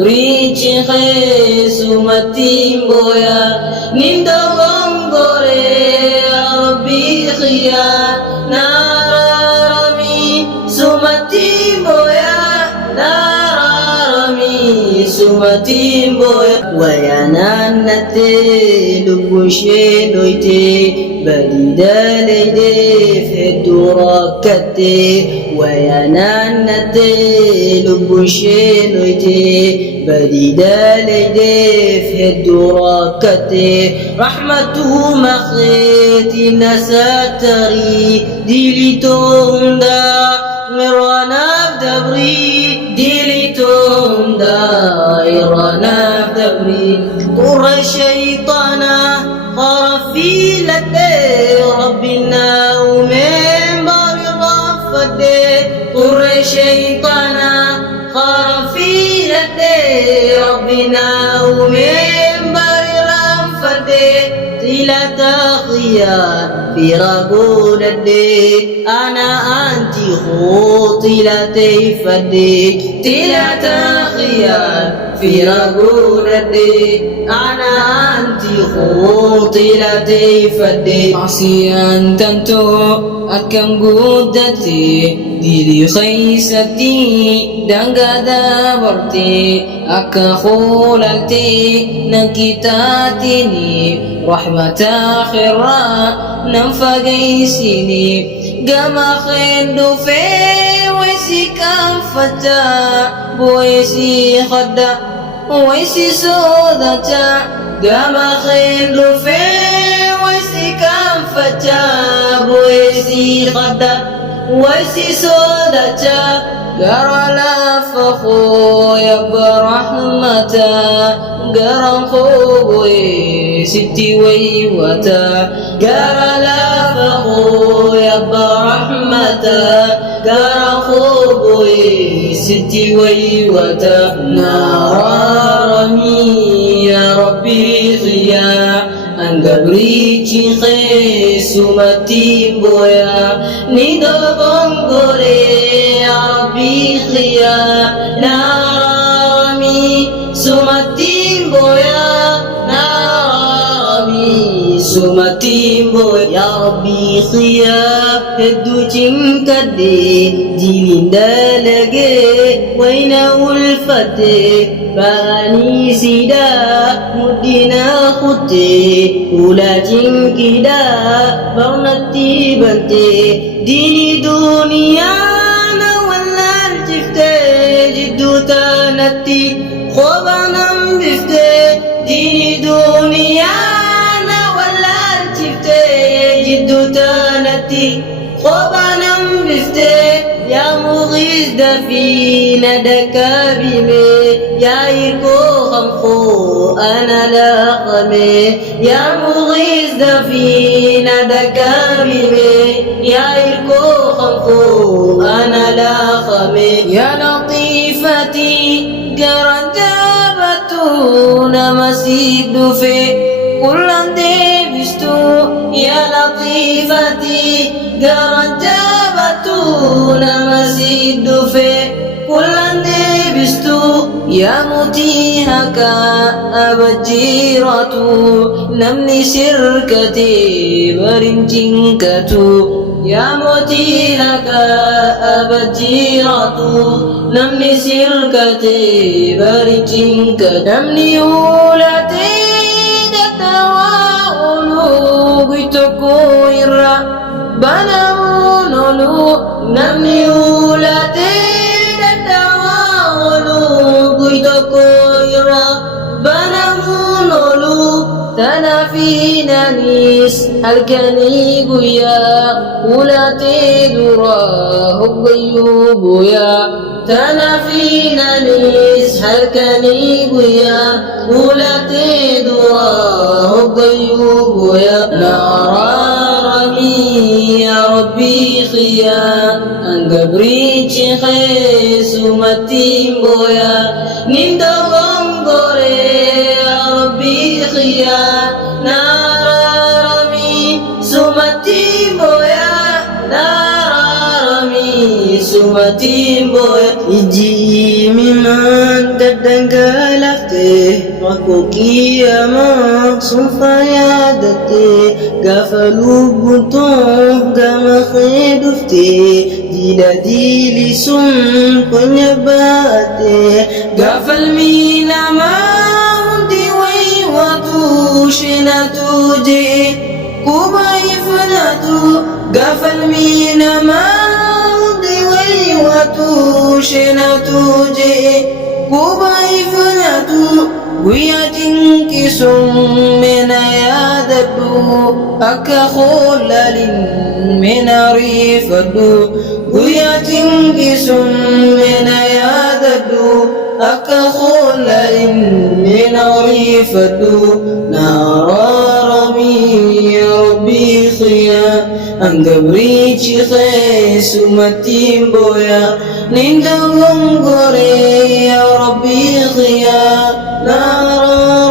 gabrichi khesu matimboya nindo gongore Rabbi khiya narami sumatimboya narami sumatimboya wayananate lubushenoite بديداليدي في الدركتي وينانتي لبشينويتي بديداليدي في الدركتي رحمته مخيتي نساتري ديليتون دا مرانا بدبري ديليتون دا إرانا بدبري طر الشيطانا خرفي لدي ربنا ومن بار غفدي طر شيطانا خرفي لدي ربنا ومن بار غفدي تلا تخيار في رقود الدي أنا أنتي خوطي لا تيفدي تلا تخيار في رقود الدي أنا أنتي خوطي لا تيفدي عصيان تنتو أكم قدتي ديري خيستي دنگا دابرتي أكا خولتي نكتاتني رحمة آخرة ننفقيسيني قما خندو في ويسي كنفتا بويسي خدا ويسي سودتا قما خندو في ويسي كنفتا بويسي خدا ويسي سودتا قرى لا فخو يبقى رحمتا قرى خوبوي ستي ويوتا قرى لا فخو يبقى رحمتا قرى خوبوي ستي ويوتا نارامي يا ربي خيا Anggabrichi khesu matimboya nido gongore Rabbi khiya narami sumatimboya narami sumatimboya ya Rabbi khiya heddu chinkade jilindalage waina ulfate bani sida mudina khutte ulatin kida barnati bante dini dunia na walal jifte jiddu tanati khobanam bifte dini dunia na walal jifte jiddu tanati khobanam bifte يا مغيث دفينا دكابيمي يا إيكو خمخو أنا لاقمي يا مغيث دفينا دكابيمي يا إيكو خمخو أنا لاقمي يا لطيفتي قرنجابتون مسيد في كل ديبستو يا لطيفتي قرنجابتون مسيد في كل ديبستو يا متيهك أبجيرة نمني شركتي برمجنكتو يا متيهك أبجيرة نمني شركتي برمجنك نمني أولتي بتكويرا بنمونولو نمني أولتين الدواولو بتكويرا بنمونولو تنافينا نيس هلكني قويا أولتي درا هبيوب يا تنافينا نيس هلكني قويا أولتي درا هبيوب يا نارامي يا ربي خيا Anggabrichi khesu matimboya nindo gongore Rabbi khiya narami sumatimboya narami sumatimboya iji miman dadanga ko kiyama sufayadate gafalu bunto gama khedufte dila dili sun kunyabate gafal mina ma hundi wai watu shinatu je kubai fanatu gafal mina ma hundi wai watu shinatu je kubai fanatu وياتين كسم من ياددو أكا خلال من ريفدو وياتين كسم من ياددو أكا خلال من ريفدو نار ربي ربي خيا أنقبري چخي سمتين بويا نندم غوري يا ربي خيا نار